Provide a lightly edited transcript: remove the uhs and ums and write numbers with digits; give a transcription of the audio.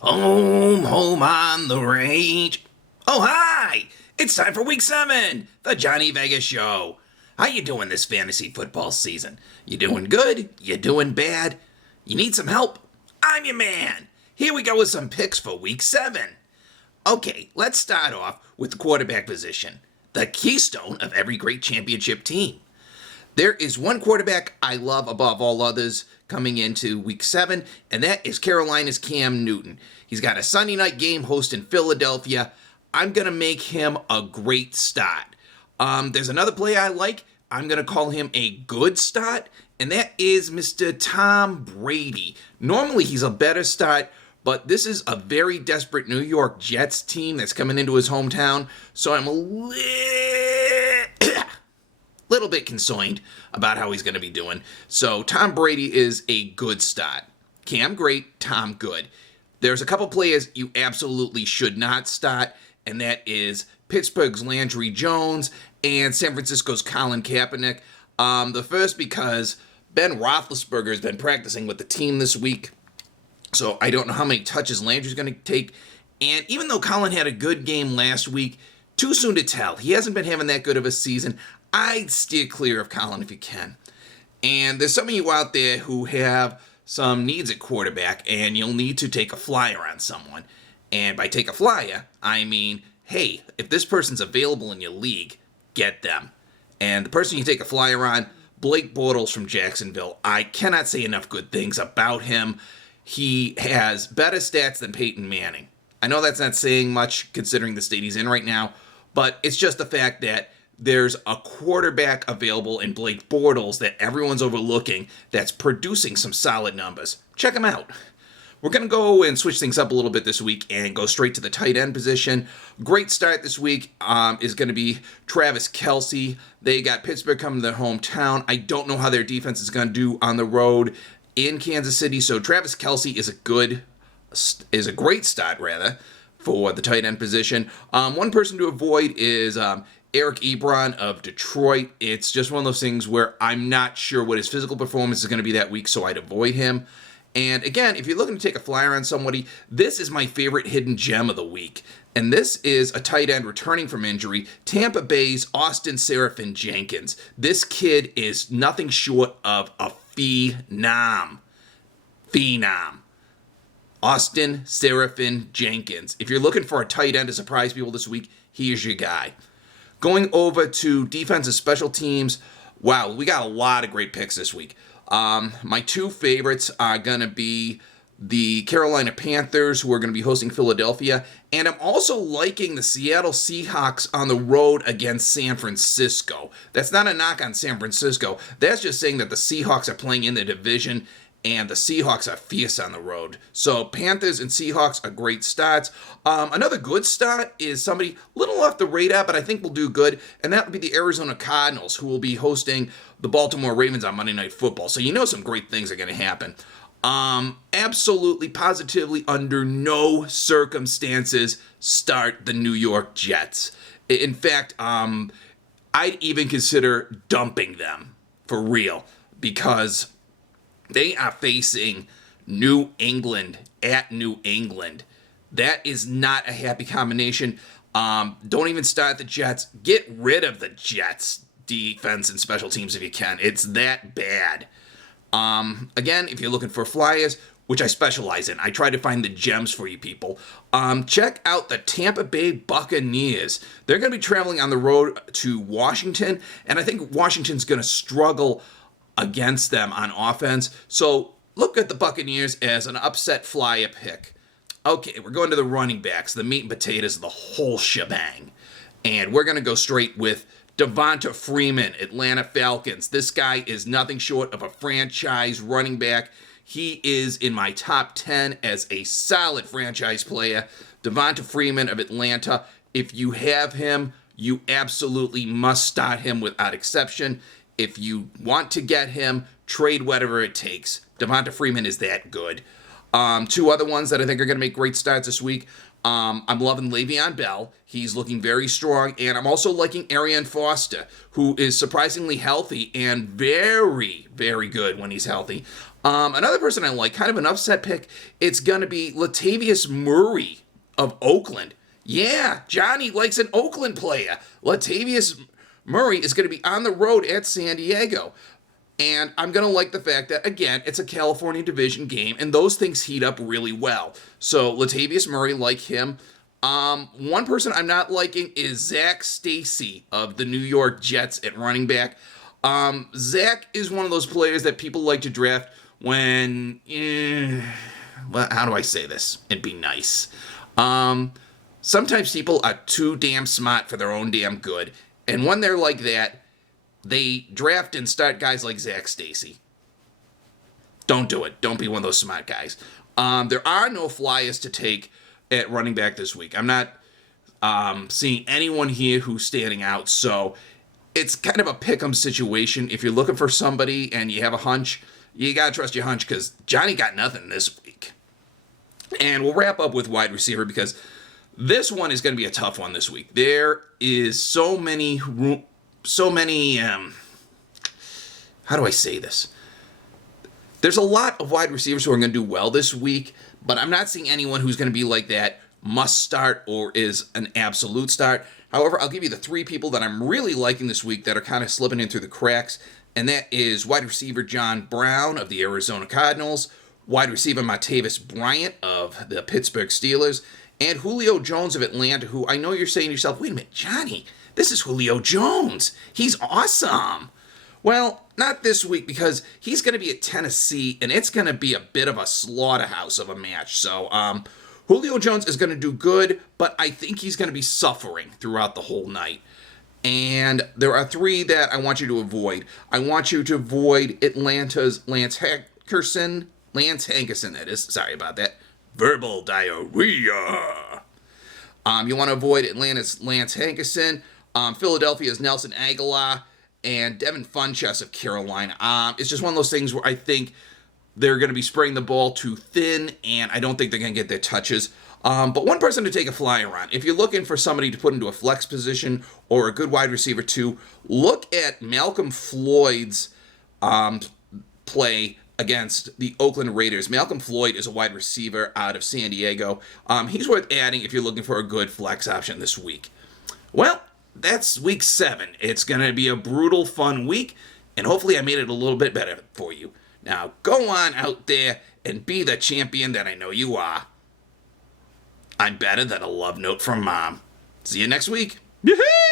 Home, home on the range. Oh, hi! It's time for week 7, the Jonny Vegas show. How you doing this fantasy football season? You doing good? You doing bad? You need some help? I'm your man. Here we go with some picks for week 7. Okay, let's start off with the quarterback position, the keystone of every great championship team. There is one quarterback I love above all others coming into week 7, and that is Carolina's Cam Newton. He's got a Sunday night game hosting Philadelphia. I'm going to make him a great start. There's another play I like. I'm going to call him a good start, and that is Mr. Tom Brady. Normally, he's a better start, but this is a very desperate New York Jets team that's coming into his hometown, so I'm a little bit concerned about how he's going to be doing. So Tom Brady is a good start. Cam, great. Tom, good. There's a couple players you absolutely should not start, and that is Pittsburgh's Landry Jones and San Francisco's Colin Kaepernick. The first because Ben Roethlisberger has been practicing with the team this week, so I don't know how many touches Landry's going to take. And even though Colin had a good game last week, too soon to tell. He hasn't been having that good of a season. I'd steer clear of Colin if you can. And there's some of you out there who have some needs at quarterback, and you'll need to take a flyer on someone. And by take a flyer, I mean, hey, if this person's available in your league, get them. And the person you take a flyer on, Blake Bortles from Jacksonville. I cannot say enough good things about him. He has better stats than Peyton Manning. I know that's not saying much considering the state he's in right now, but it's just the fact that there's a quarterback available in Blake Bortles that everyone's overlooking that's producing some solid numbers. Check him out. We're going to go and switch things up a little bit this week and go straight to the tight end position. Great start this week is going to be Travis Kelce. They got Pittsburgh coming to their hometown. I don't know how their defense is going to do on the road in Kansas City, so Travis Kelce is a great start, rather, for the tight end position. One person to avoid is Eric Ebron of Detroit. It's just one of those things where I'm not sure what his physical performance is going to be that week, so I'd avoid him. And again, if you're looking to take a flyer on somebody, this is my favorite hidden gem of the week. And this is a tight end returning from injury, Tampa Bay's Austin Seraphin Jenkins. This kid is nothing short of a phenom. Austin Seraphin Jenkins. If you're looking for a tight end to surprise people this week, he is your guy. Going over to defensive special teams, wow, we got a lot of great picks this week. My two favorites are going to be the Carolina Panthers, who are going to be hosting Philadelphia, and I'm also liking the Seattle Seahawks on the road against San Francisco. That's not a knock on San Francisco. That's just saying that the Seahawks are playing in the division, and the Seahawks are fierce on the road. So Panthers and Seahawks are great starts. Another good start is somebody a little off the radar, but I think will do good, and that would be the Arizona Cardinals, who will be hosting the Baltimore Ravens on Monday Night Football. So you know some great things are going to happen. Absolutely, positively, under no circumstances, start the New York Jets. In fact, I'd even consider dumping them for real, because they are facing New England at New England. That is not a happy combination. Don't even start the Jets. Get rid of the Jets defense and special teams if you can. It's that bad. Again, if you're looking for flyers, which I specialize in, I try to find the gems for you people. Check out the Tampa Bay Buccaneers. They're going to be traveling on the road to Washington, and I think Washington's going to struggle against them on offense. So look at the Buccaneers as an upset flyer pick. Okay, we're going to the running backs, the meat and potatoes of the whole shebang. And we're going to go straight with Devonta Freeman, Atlanta Falcons. This guy is nothing short of a franchise running back. He is in my top 10 as a solid franchise player. Devonta Freeman of Atlanta. If you have him, you absolutely must start him without exception. If you want to get him, trade whatever it takes. Devonta Freeman is that good. Two other ones that I think are going to make great starts this week. I'm loving Le'Veon Bell. He's looking very strong. And I'm also liking Arian Foster, who is surprisingly healthy and very, very good when he's healthy. Another person I like, kind of an upset pick, it's going to be Latavius Murray of Oakland. Yeah, Johnny likes an Oakland player. Latavius Murray is going to be on the road at San Diego. And I'm going to like the fact that, again, it's a California division game, and those things heat up really well. So Latavius Murray, like him. One person I'm not liking is Zach Stacy of the New York Jets at running back. Zach is one of those players that people like to draft when, well, how do I say this and be nice? Sometimes people are too damn smart for their own damn good. And when they're like that, they draft and start guys like Zach Stacy. Don't do it. Don't be one of those smart guys. There are no flyers to take at running back this week. I'm not seeing anyone here who's standing out, so it's kind of a pick-em situation. If you're looking for somebody and you have a hunch, you got to trust your hunch because Johnny got nothing this week. And we'll wrap up with wide receiver because this one is going to be a tough one this week. There is so many, how do I say this? There's a lot of wide receivers who are going to do well this week, but I'm not seeing anyone who's going to be like that must start or is an absolute start. However, I'll give you the three people that I'm really liking this week that are kind of slipping in through the cracks, and that is wide receiver John Brown of the Arizona Cardinals, wide receiver Martavis Bryant of the Pittsburgh Steelers, and Julio Jones of Atlanta, who I know you're saying to yourself, wait a minute, Johnny, this is Julio Jones. He's awesome. Well, not this week because he's going to be at Tennessee, and it's going to be a bit of a slaughterhouse of a match. So, Julio Jones is going to do good, but I think he's going to be suffering throughout the whole night. And there are three that I want you to avoid. I want you to avoid Atlanta's Lance Hankerson, that is. Sorry about that. Verbal diarrhea. You want to avoid Atlanta's Lance Hankerson, Philadelphia's Nelson Aguilar, and Devin Funchess of Carolina. It's just one of those things where I think they're going to be spraying the ball too thin, and I don't think they're going to get their touches. But one person to take a flyer on, if you're looking for somebody to put into a flex position or a good wide receiver too, look at Malcolm Floyd's play against the Oakland Raiders. Malcolm Floyd is a wide receiver out of San Diego. He's worth adding if you're looking for a good flex option this week. Well, that's week 7. It's going to be a brutal, fun week, and hopefully I made it a little bit better for you. Now, go on out there and be the champion that I know you are. I'm better than a love note from Mom. See you next week. Yee-hee!